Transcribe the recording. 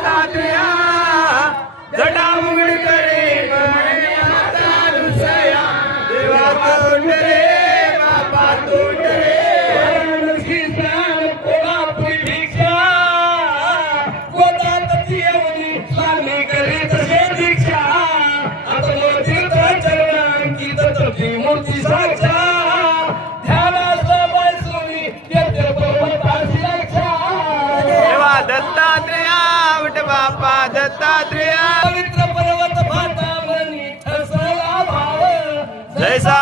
दत्तात्रेया जटा मुगड करे माता दुसया देवा तोंड रे बाबा तोंड रे वाराणसी स्नान कोल्हापुरी भिक्षा गोदात येऊनी स्वामी करे तसे दीक्षा आता तीर्थ चरणांकित तुझी मूर्ती साक्षा दत्तात्रेया विठ बापा दत्तात्रेया पवित्र पर्वत भाता मनी ठसला भाव जैसा